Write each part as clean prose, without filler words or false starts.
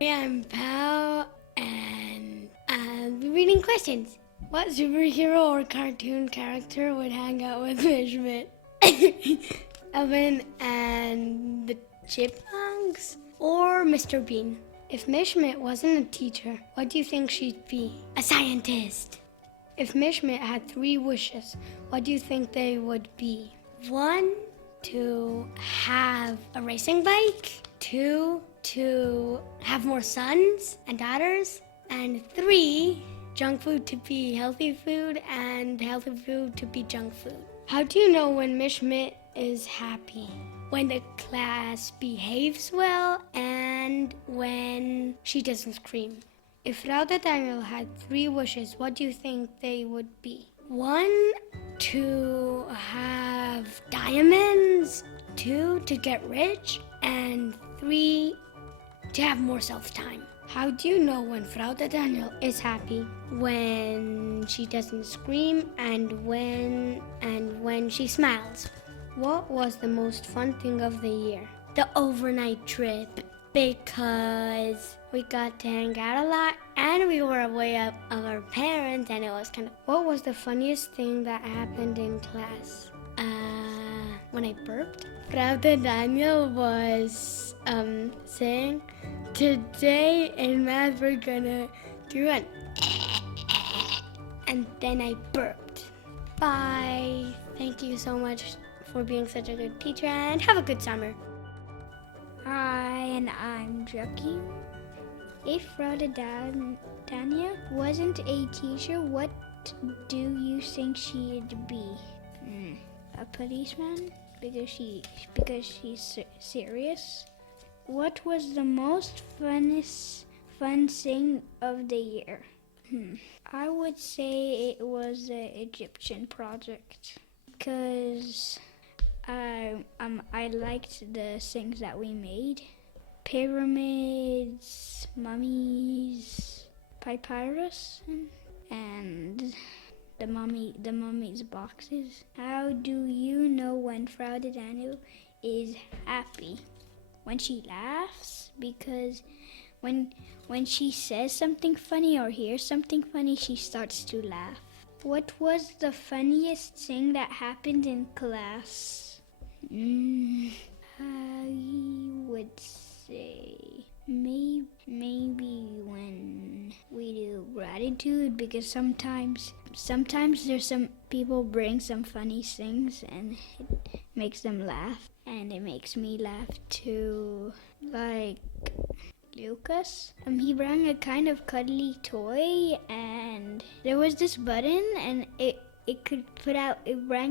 I'm Pal, and I'll be reading questions. What superhero or cartoon character would hang out with Mishmit? Evan and the Chipmunks? Or Mr. Bean? If Mishmit wasn't a teacher, what do you think she'd be? A scientist. If Mishmit had 3 wishes, what do you think they would be? 1, to have a racing bike. 2, to have more sons and daughters. And 3, junk food to be healthy food and healthy food to be junk food. How do you know when Mishmit is happy? When the class behaves well and when she doesn't scream. If Frau Daniel had 3 wishes, what do you think they would be? 1, to have diamonds. 2, to get rich. And 3, to have more self-time. How do you know when Frau Daniel is happy? When she doesn't scream and when she smiles. What was the most fun thing of the year? The overnight trip, because we got to hang out a lot and we were away of our parents, and it was kind of... What was the funniest thing that happened in class? When I burped. Frau Daniel was saying, today in math we're gonna do an and then I burped. Bye. Thank you so much for being such a good teacher, and have a good summer. Hi, and I'm Jackie. If Frau Daniel wasn't a teacher, what do you think she'd be? A policeman, because she's serious. What was the most fun thing of the year? I would say it was the Egyptian project, because I liked the things that we made. Pyramids, mummies, papyrus, and the mummy's boxes. How do you know when Frau Daniel is happy? When she laughs, because when she says something funny or hears something funny, she starts to laugh. What was the funniest thing that happened in class? I would say maybe when we do gratitude, because sometimes there's some people bring some funny things and it makes them laugh, and it makes me laugh too. Like Lucas, he brought a kind of cuddly toy, and there was this button, and it brought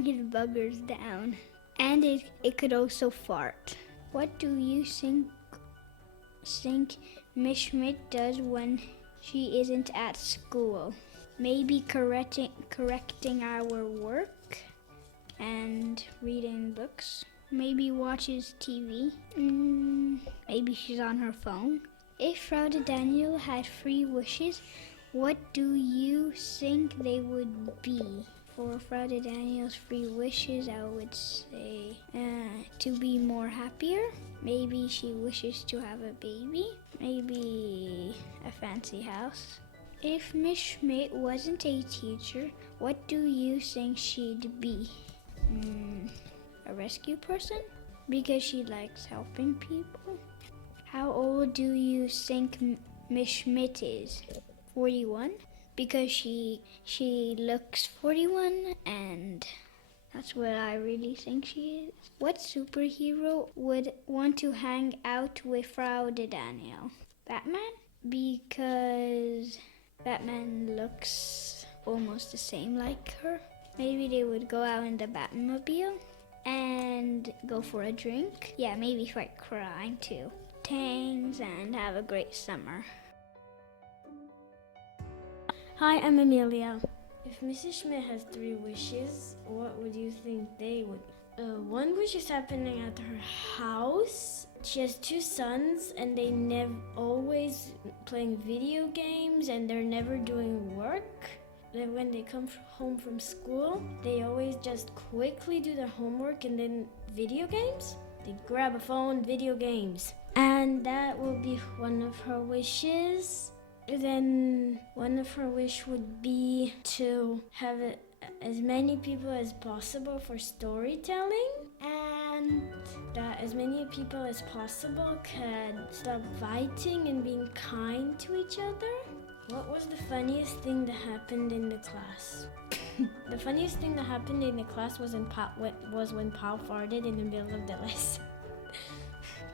his buggers down, and it could also fart. What do you think Miss Schmidt does when she isn't at school? Maybe correcting our work and reading books. Maybe watches TV. Maybe she's on her phone. If Frau Daniel had 3 wishes, what do you think they would be? For Frau Daniel's 3 wishes, I would say to be more happier. Maybe she wishes to have a baby. Maybe a fancy house. If Miss Schmidt wasn't a teacher, what do you think she'd be? A rescue person? Because she likes helping people. How old do you think Miss Schmidt is? 41? Because she looks 41, and that's what I really think she is. What superhero would want to hang out with Frau Daniel? Batman? Because Batman looks almost the same like her. Maybe they would go out in the Batmobile and go for a drink. Yeah, maybe fight crime too. Thanks, and have a great summer. Hi, I'm Amelia. If Mrs. Schmidt has 3 wishes, what would you think they would be? 1 wish is happening at her house. She has 2 sons, and they always playing video games, and they're never doing work. Then when they come home from school, they always just quickly do their homework and then video games. They grab a phone, video games. And that will be one of her wishes. Then one of her wish would be to have as many people as possible for storytelling, and that as many people as possible could stop fighting and being kind to each other. What was the funniest thing that happened in the class? The funniest thing that happened in the class was when Paul farted in the middle of the lesson.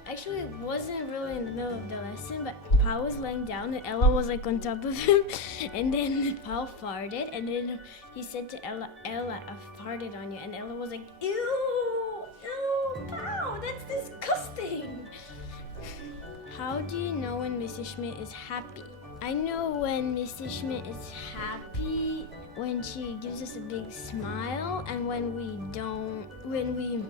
Actually, it wasn't really in the middle of the lesson, but Paul was laying down and Ella was like on top of him. And then Paul farted, and then he said to Ella, I farted on you. And Ella was like, ew, Paul, that's disgusting. How do you know when Mrs. Schmidt is happy? I know when Mrs. Schmidt is happy when she gives us a big smile, and when we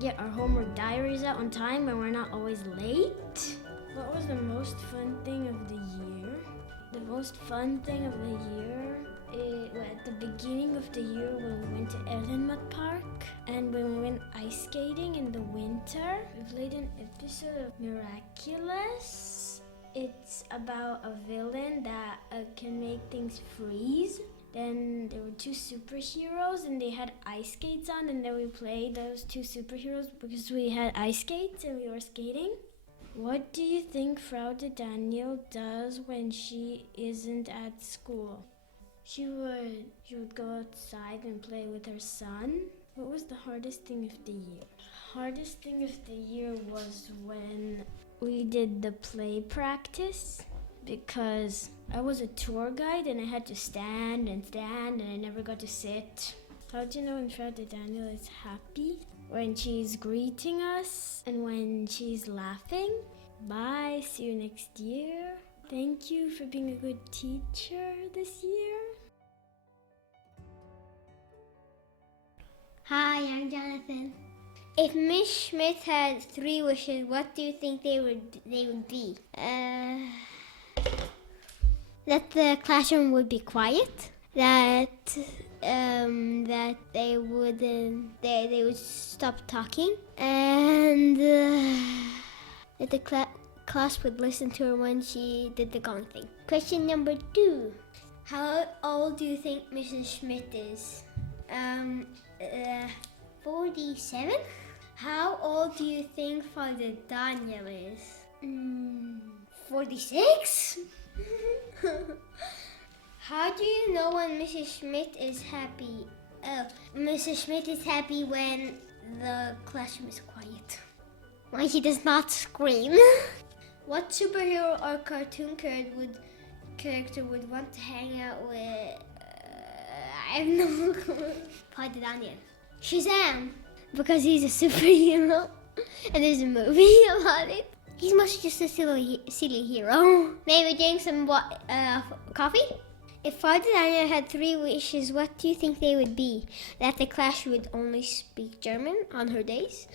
get our homework diaries out on time and we're not always late. What was the most fun thing of the year? The most fun thing of the year at the beginning of the year when we went to Ellenmont Park, and when we went ice skating in the winter. We played an episode of Miraculous. It's about a villain that can make things freeze. Then there were two superheroes and they had ice skates on, and then we played those two superheroes because we had ice skates and we were skating. What do you think Frau de Daniel does when she isn't at school? She would go outside and play with her son. What was the hardest thing of the year? Hardest thing of the year was when we did the play practice, because I was a tour guide and I had to stand and I never got to sit. How do you know when Frau de Daniel is happy? When she's greeting us and when she's laughing. Bye, see you next year. Thank you for being a good teacher this year. Hi, I'm Jonathan. If Miss Schmidt had 3 wishes, what do you think they would be? That the classroom would be quiet. That they would stop talking, and that the class would listen to her when she did the gong thing. Question number 2: how old do you think Mrs. Schmidt is? 47. How old do you think Father Daniel is? 46. How do you know when Mrs. Schmidt is happy? Mrs. Schmidt is happy when the classroom is quiet. When she does not scream. What superhero or cartoon character would want to hang out with? I have no clue. Father Daniel. Shazam! Because he's a superhero. And there's a movie about it. He's mostly just a silly hero. Maybe drink some coffee? If Father Daniel had 3 wishes, what do you think they would be? That the class would only speak German on her days.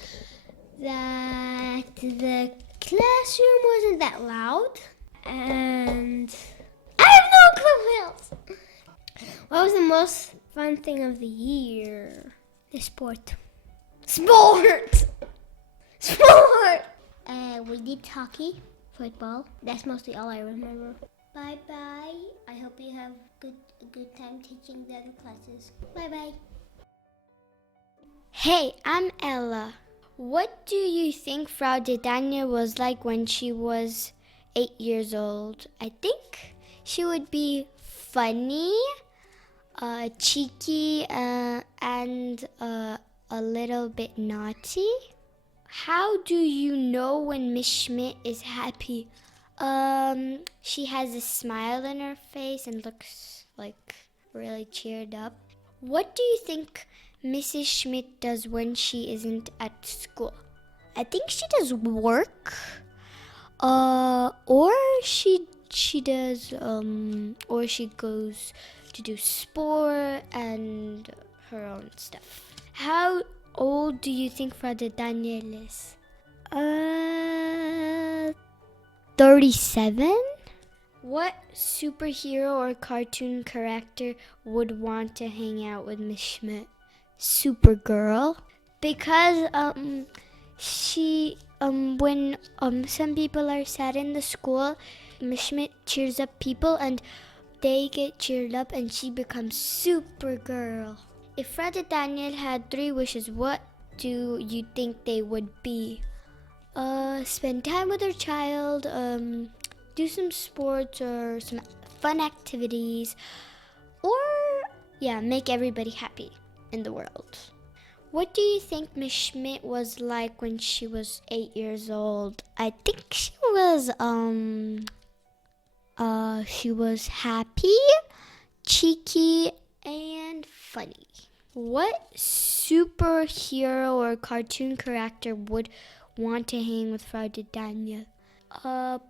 That the classroom wasn't that loud. And I have no clue what else. What was the most fun thing of the year? The sport. Sport! We did hockey, football. That's mostly all I remember. Bye-bye. I hope you have a good time teaching the other classes. Bye-bye. Hey, I'm Ella. What do you think Frau de Daniel was like when she was 8 years old? I think she would be funny, cheeky, and a little bit naughty. How do you know when Miss Schmidt is happy? She has a smile on her face and looks like really cheered up. What do you think Mrs. Schmidt does when she isn't at school? I think she does work, or she does, or she goes to do sport and her own stuff. How old do you think Father Daniel is? 37? What superhero or cartoon character would want to hang out with Miss Schmidt? Supergirl. Because she when some people are sad in the school, Miss Schmidt cheers up people and they get cheered up and she becomes Supergirl. If Frau Daniel had 3 wishes, what do you think they would be? Spend time with her child, do some sports or some fun activities, or make everybody happy in the world. What do you think Miss Schmidt was like when she was 8 years old? I think she was happy, cheeky, and funny. What superhero or cartoon character would want to hang with Frau Daniel?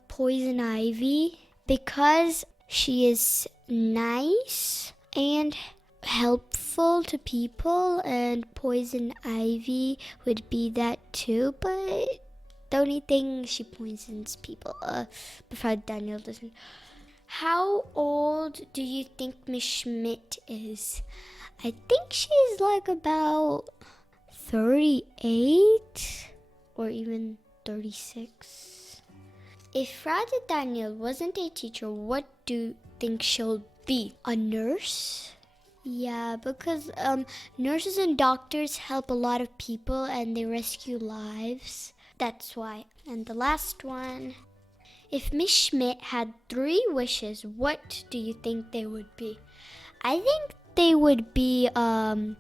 Poison Ivy, because she is nice and helpful to people, and Poison Ivy would be that too, but the only thing, she poisons people. But Frau Daniel doesn't. How old do you think Miss Schmidt is? I think she's like about 38 or even 36. If Frau Daniel wasn't a teacher, what do you think she'll be? A nurse? Yeah, because nurses and doctors help a lot of people and they rescue lives. That's why. And the last one. If Miss Schmidt had 3 wishes, what do you think they would be? I think they would be, the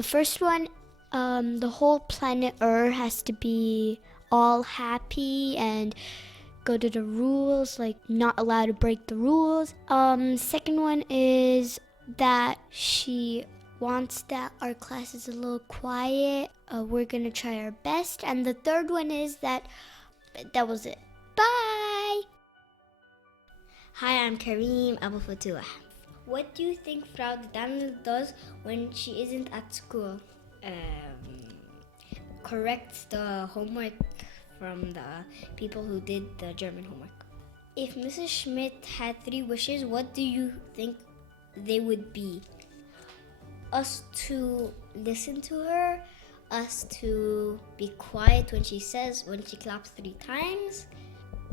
first one, the whole planet Earth has to be all happy and go to the rules, like not allowed to break the rules. Second one is that she wants that our class is a little quiet. We're gonna try our best. And the third one is that was it. Bye! Hi, I'm Kareem Abu Fatua. What do you think Frau Daniel does when she isn't at school? Corrects the homework from the people who did the German homework. If Mrs. Schmidt had 3 wishes, what do you think they would be? Us to listen to her, us to be quiet when she claps 3 times,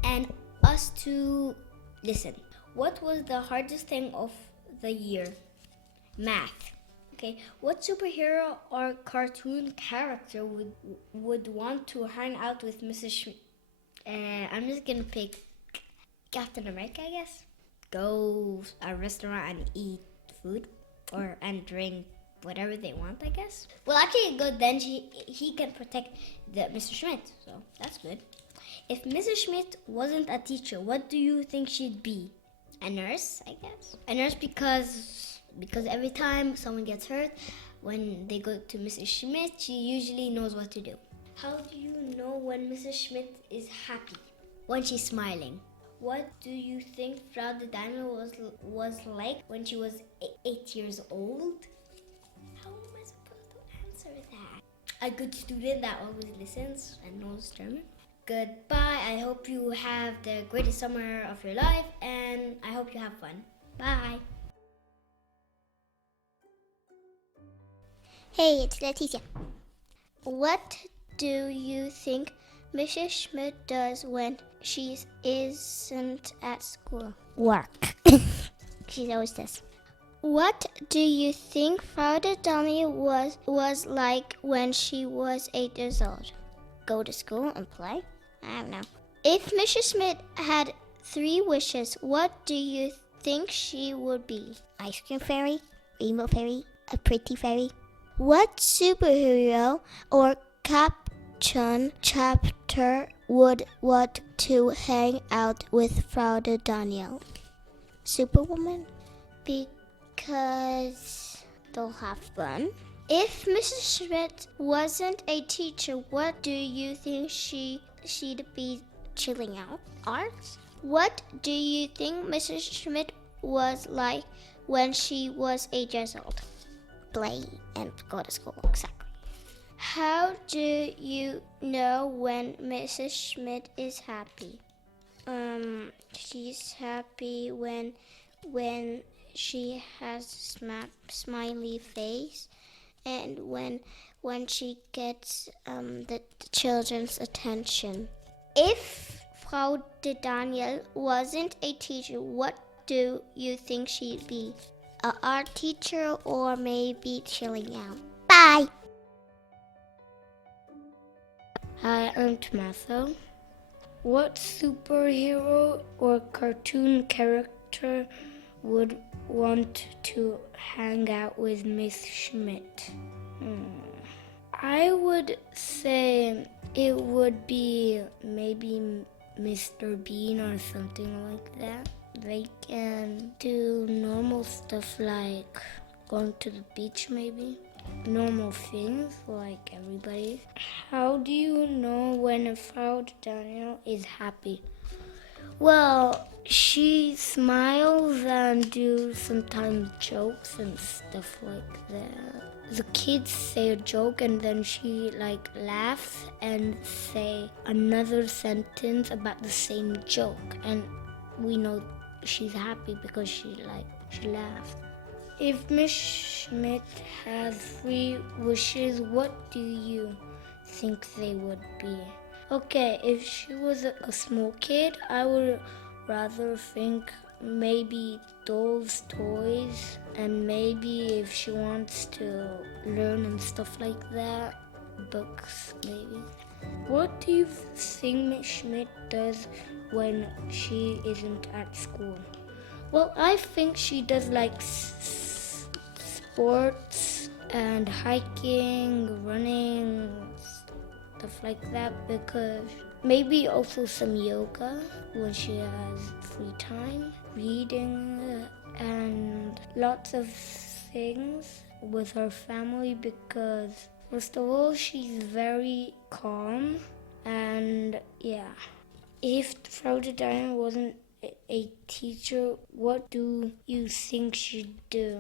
and us to listen. What was the hardest thing of the year? Math. Okay, what superhero or cartoon character would want to hang out with Mrs. Schmidt? I'm just gonna pick Captain America, I guess. Go a restaurant and eat food and drink whatever they want, I guess. Well, actually, good. Then he can protect Mr. Schmidt, so that's good. If Mrs. Schmidt wasn't a teacher, what do you think she'd be? A nurse, I guess. A nurse because every time someone gets hurt, when they go to Mrs. Schmidt, she usually knows what to do. How do you know when Mrs. Schmidt is happy? When she's smiling. What do you think Frau Daniel was like when she was 8 years old? How am I supposed to answer that? A good student that always listens and knows German. Goodbye. I hope you have the greatest summer of your life, and I hope you have fun. Bye. Hey, it's Leticia. What do you think Mrs. Schmidt does when she isn't at school? Work. She always does. What do you think Frau Daniel was like when she was 8 years old? Go to school and play? I don't know. If Mrs. Schmidt had 3 wishes, what do you think she would be? Ice cream fairy, rainbow fairy, a pretty fairy. What superhero or cartoon chapter would want to hang out with Frau Daniel? Superwoman? Because They'll have fun. if Mrs. Schmidt wasn't a teacher, what do you think she'd be? Chilling out. Arts? What do you think Mrs. Schmidt was like when she was 8 years old? Play and go to school. Exactly. How do you know when Mrs. Schmidt is happy? She's happy when she has smiley face, and when when she gets the children's attention. If Frau de Daniel wasn't a teacher, what do you think she'd be? An art teacher or maybe chilling out? Bye! Hi, I'm Tomaso. What superhero or cartoon character would want to hang out with Miss Schmidt? I would say it would be maybe Mr. Bean or something like that. They can do normal stuff like going to the beach maybe. Normal things like everybody. How do you know when a Frau Daniel is happy? Well, she smiles and do sometimes jokes and stuff like that. The kids say a joke and then she laughs and say another sentence about the same joke, and we know she's happy because she laughs. If Miss Schmidt has 3 wishes, what do you think they would be? Okay, if she was a small kid, I would rather think maybe dolls, toys, and maybe if she wants to learn and stuff like that, books maybe. What do you think Miss Schmidt does when she isn't at school? Well, I think she does sports and hiking, running, stuff like that, because maybe also some yoga when she has free time, reading, and lots of things with her family because first of all, she's very calm and yeah. If Frau de Daniel wasn't a teacher, what do you think she'd do?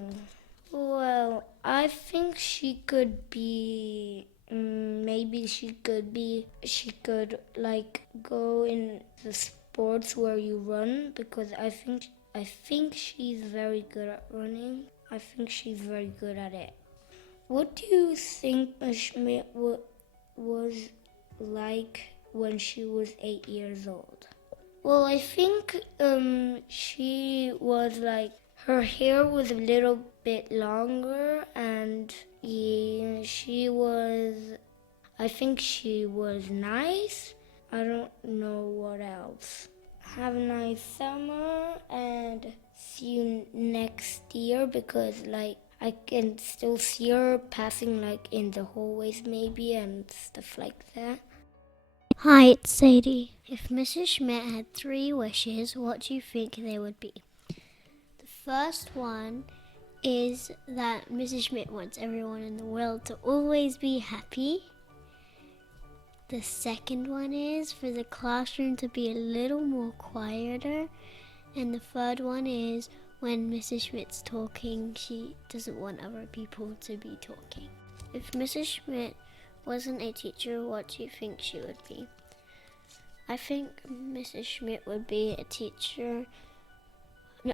Well, I think she could be, she could go in the sports where you run because I think she's very good at running. I think she's very good at it. What do you think Miss Schmidt was like when she was 8 years old? Well, I think she was her hair was a little bit longer and I think she was nice. I don't know what else. Have a nice summer and see you next year because I can still see her passing in the hallways maybe and stuff like that. Hi, it's Sadie. If Mrs. Schmidt had 3 wishes, what do you think they would be? The first one is that Mrs. Schmidt wants everyone in the world to always be happy. The second one is for the classroom to be a little more quieter. And the third one is when Mrs. Schmidt's talking, she doesn't want other people to be talking. If Mrs. Schmidt wasn't a teacher, what do you think she would be? I think Mrs. Schmidt would be a teacher. No,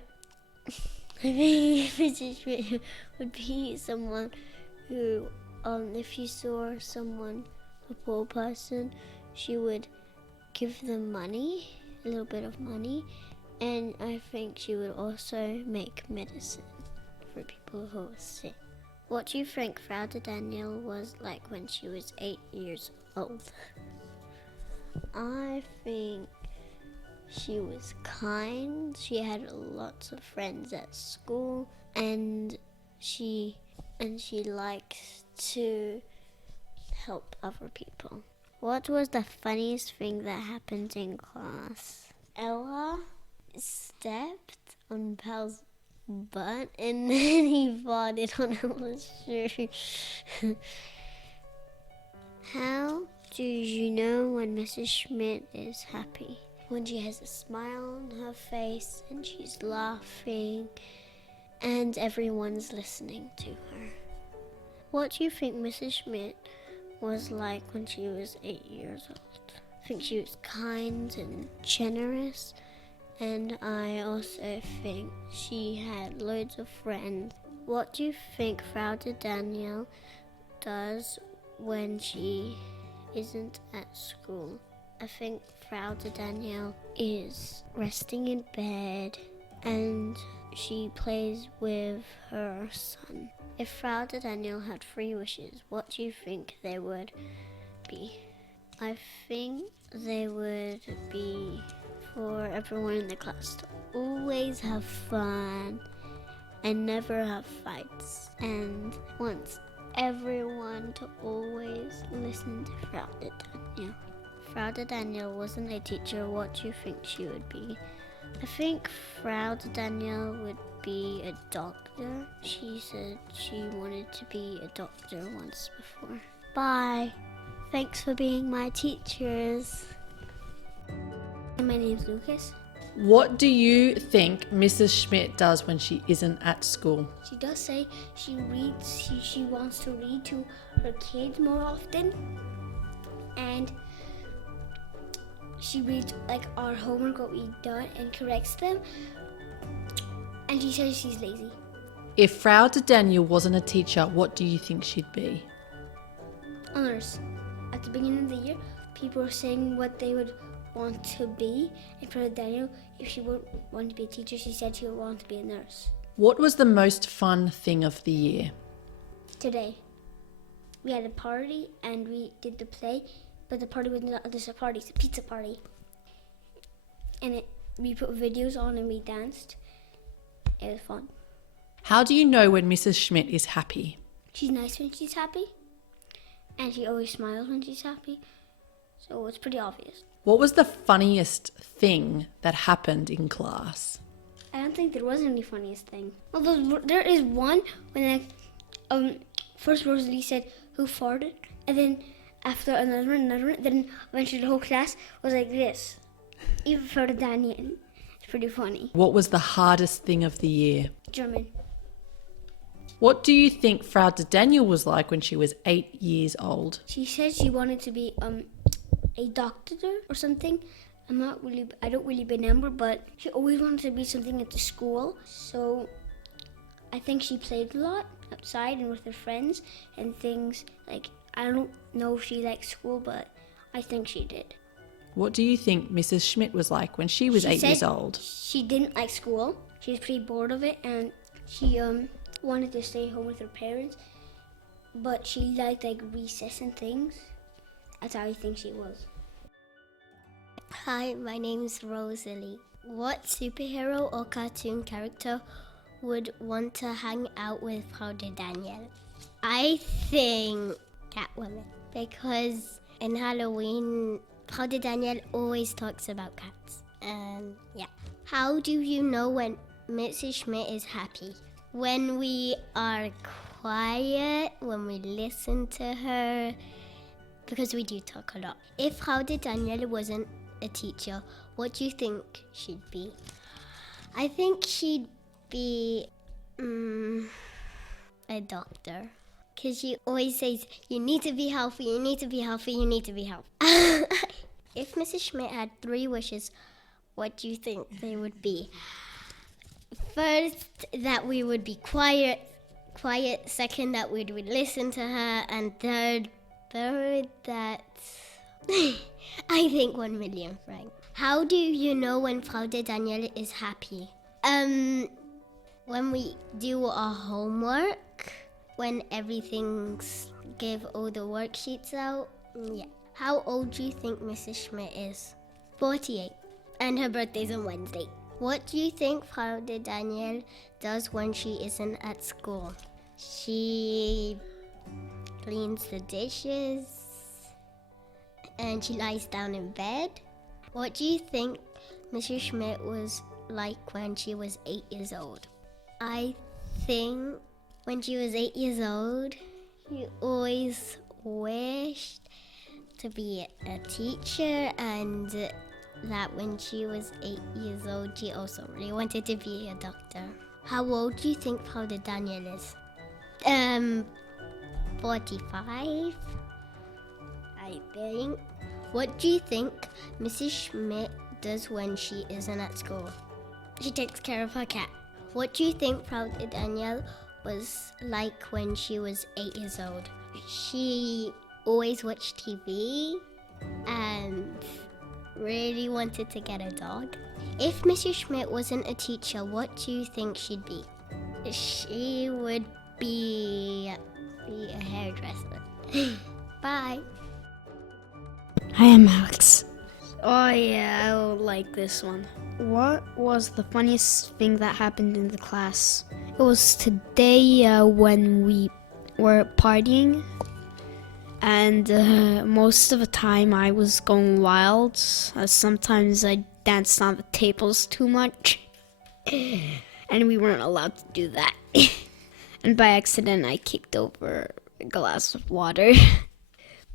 I think Mrs. Schmidt would be someone who, if you saw someone, a poor person, she would give them money, a little bit of money, and I think she would also make medicine for people who are sick. What do you think Frau de Daniel was like when she was 8 years old? I think she was kind. She had lots of friends at school, and she liked to help other people. What was the funniest thing that happened in class? Ella stepped on Pal's butt and then he farted on Ella's shirt. How do you know when Mrs. Schmidt is happy? When she has a smile on her face and she's laughing and everyone's listening to her. What do you think Mrs. Schmidt was like when she was 8 years old? I think she was kind and generous, and I also think she had loads of friends. What do you think Frau de Daniel does when she isn't at school. I think Frau Danielle is resting in bed and she plays with her son. If Frau Danielle had 3 wishes, what do you think they would be? I think they would be for everyone in the class to always have fun and never have fights, and wants everyone to always listen to Frau Danielle. Frau Danielle wasn't a teacher, what do you think she would be? I think Frau Danielle would be a doctor. She said she wanted to be a doctor once before. Bye. Thanks for being my teachers. My name's Lucas. What do you think Mrs. Schmidt does when she isn't at school? She does say she reads, she wants to read to her kids more often. And she reads like our homework, what we've done, and corrects them. And she says she's lazy. If Frau Danielle wasn't a teacher, what do you think she'd be? A nurse. At the beginning of the year, people were saying what they would want to be. And Frau Danielle, if she would want to be a teacher, she said she would want to be a nurse. What was the most fun thing of the year? Today, we had a party and we did the play, but the party was not just a party, it's a pizza party. And we put videos on and we danced. It was fun. How do you know when Mrs. Schmidt is happy? She's nice when she's happy, and she always smiles when she's happy, so it's pretty obvious. What was the funniest thing that happened in class? I don't think there was any funniest thing. Well, there is one when first Rosalie said, "Who farted?" And then after another one, then eventually the whole class was like this. Even for Daniel. It's pretty funny. What was the hardest thing of the year? German. What do you think Frau Danielle was like when she was 8 years old? She said she wanted to be a doctor or something. I don't really remember, but she always wanted to be something at the school. So I think she played a lot outside and with her friends and things. Like, I don't know if she liked school, but I think she did. What do you think Mrs. Schmidt was like when she was 8 years old? She didn't like school. She was pretty bored of it, and she wanted to stay home with her parents. But she liked like recess and things. That's how I think she was. Hi, my name's Rosalie. What superhero or cartoon character would want to hang out with Frau Danielle? I think Catwoman, because in Halloween, Frau Danielle always talks about cats. And yeah. How do you know when Mrs. Schmidt is happy? When we are quiet, when we listen to her, because we do talk a lot. If Frau Danielle wasn't a teacher, what do you think she'd be? I think she'd be a doctor. Because she always says, you need to be healthy, you need to be healthy, you need to be healthy. If Mrs. Schmidt had 3 wishes, what do you think they would be? First, that we would be quiet. Second, that we would listen to her. And third, that I think 1 million francs. How do you know when Frau Danielle is happy? When we do our homework, when everything's give all the worksheets out. Yeah. How old do you think Mrs. Schmidt is? 48. And her birthday's on Wednesday. What do you think Frau Danielle does when she isn't at school? She cleans the dishes and she lies down in bed. What do you think Mrs. Schmidt was like when she was 8 years old? I think when she was 8 years old, she always wished to be a teacher, and that when she was 8 years old, she also really wanted to be a doctor. How old do you think Frau Danielle is? 45, I think. What do you think Mrs. Schmidt does when she isn't at school? She takes care of her cat. What do you think Frau Danielle was like when she was 8 years old? She always watch TV and really wanted to get a dog. If Mrs. Schmidt wasn't a teacher, what do you think she'd be? She would be a hairdresser. Bye. Hi, I'm Alex. Oh yeah, I like this one. What was the funniest thing that happened in the class? It was today when we were partying, and most of the time I was going wild. Sometimes I danced on the tables too much, and we weren't allowed to do that. And by accident, I kicked over a glass of water.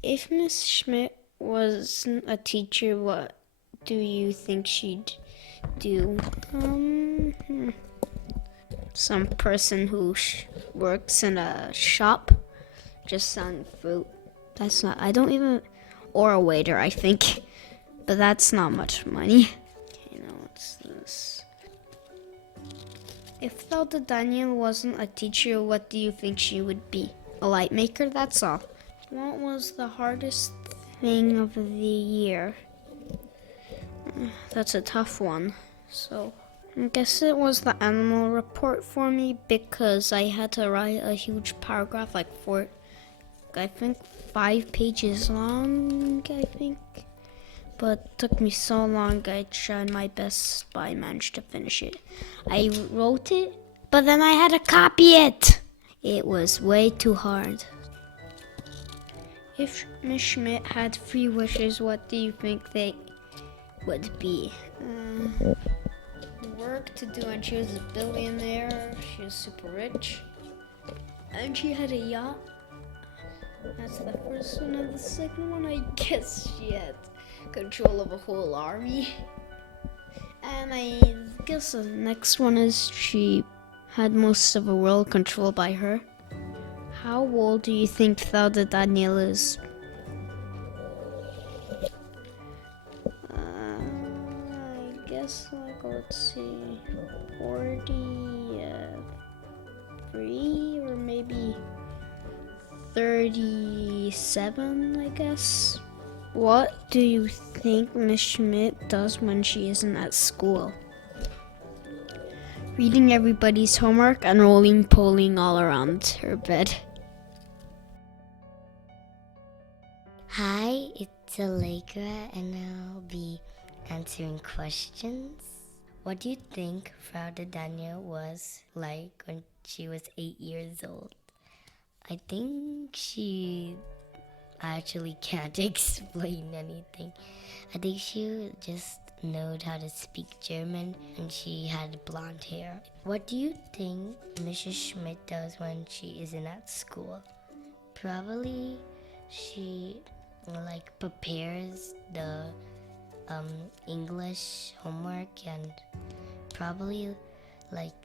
If Miss Schmidt wasn't a teacher, what do you think she'd do? Some person who works in a shop, just selling fruit. That's not, I don't even, or a waiter, I think. But that's not much money. Okay, now what's this? If Felda Daniel wasn't a teacher, what do you think she would be? A light maker, that's all. What was the hardest thing of the year? That's a tough one. So, I guess it was the animal report for me because I had to write a huge paragraph, like 5 pages long, I think. But it took me so long, I tried my best, but I managed to finish it. I wrote it, but then I had to copy it. It was way too hard. If Miss Schmidt had 3 wishes, what do you think they would be? Work to do, and she was a billionaire. She was super rich. And she had a yacht. That's the first one. And the second one, I guess she had control of a whole army. And I guess the next one is she had most of the world controlled by her. How old do you think Felda Daniel is? I guess, like, let's see, 43 or maybe 37, I guess. What do you think Miss Schmidt does when she isn't at school? Reading everybody's homework and polling all around her bed. Hi, it's Allegra, and I'll be answering questions. What do you think Frau de Daniel was like when she was 8 years old? I think she actually can't explain anything. I think she just knew how to speak German, and she had blonde hair. What do you think Mrs. Schmidt does when she isn't at school? Probably she prepares the English homework and probably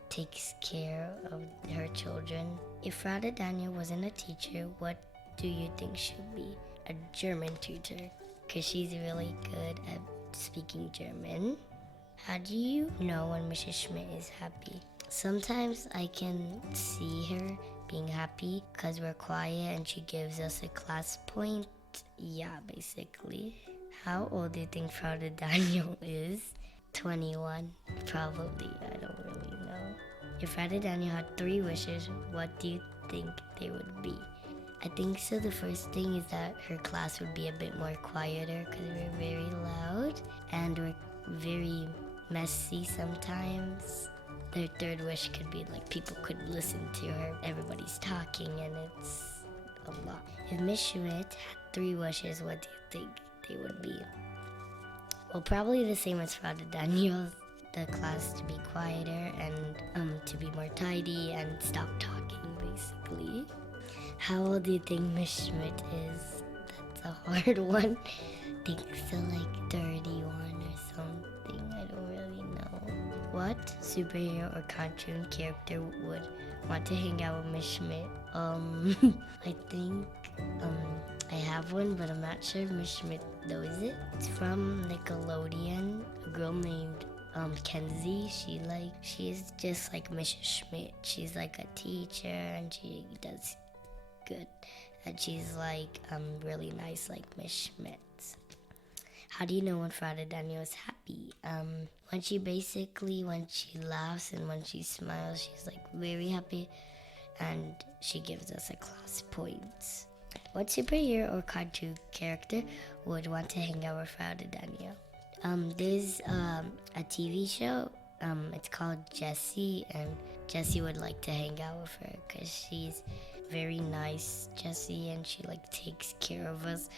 takes care of her children. If Frau de Daniel wasn't a teacher, what do you think she'd be? A German teacher, because she's really good at speaking German. How do you know when Mrs. Schmidt is happy? Sometimes I can see her being happy because we're quiet and she gives us a class point. Yeah, basically. How old do you think Frau de Daniel is? 21, probably. I don't really know. If Frau de Daniel had 3 wishes, what do you think they would be? I think so. The first thing is that her class would be a bit more quieter because we're very loud and we're very messy sometimes. Their third wish could be people could listen to her. Everybody's talking and it's a lot. If Miss Schmidt had 3 wishes, what do you think they would be? Well, probably the same as Frau de Daniel. The class to be quieter and to be more tidy and stop talking, basically. How old do you think Miss Schmidt is? That's a hard one. I think so, 31 or something. I don't really know. What superhero or cartoon character would want to hang out with Miss Schmidt? I think I have one, but I'm not sure if Miss Schmidt knows it. It's from Nickelodeon. A girl named Kenzie. She is just like Mrs. Schmidt. She's like a teacher and she does good and she's like really nice like Miss Schmidt. How do you know when Frauda Daniel is happy? When she laughs and when she smiles, she's like very happy, and she gives us a class points. What superhero or cartoon character would want to hang out with Frauda Daniel? There's a TV show. It's called Jessie, and Jessie would like to hang out with her because she's very nice, Jessie, and she like takes care of us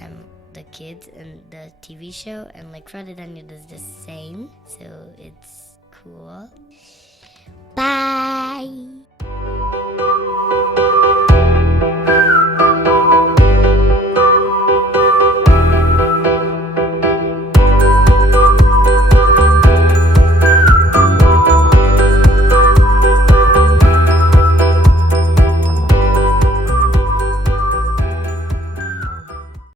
and the kids in the TV show, and like Frauda Daniel does the same, so it's cool. Bye.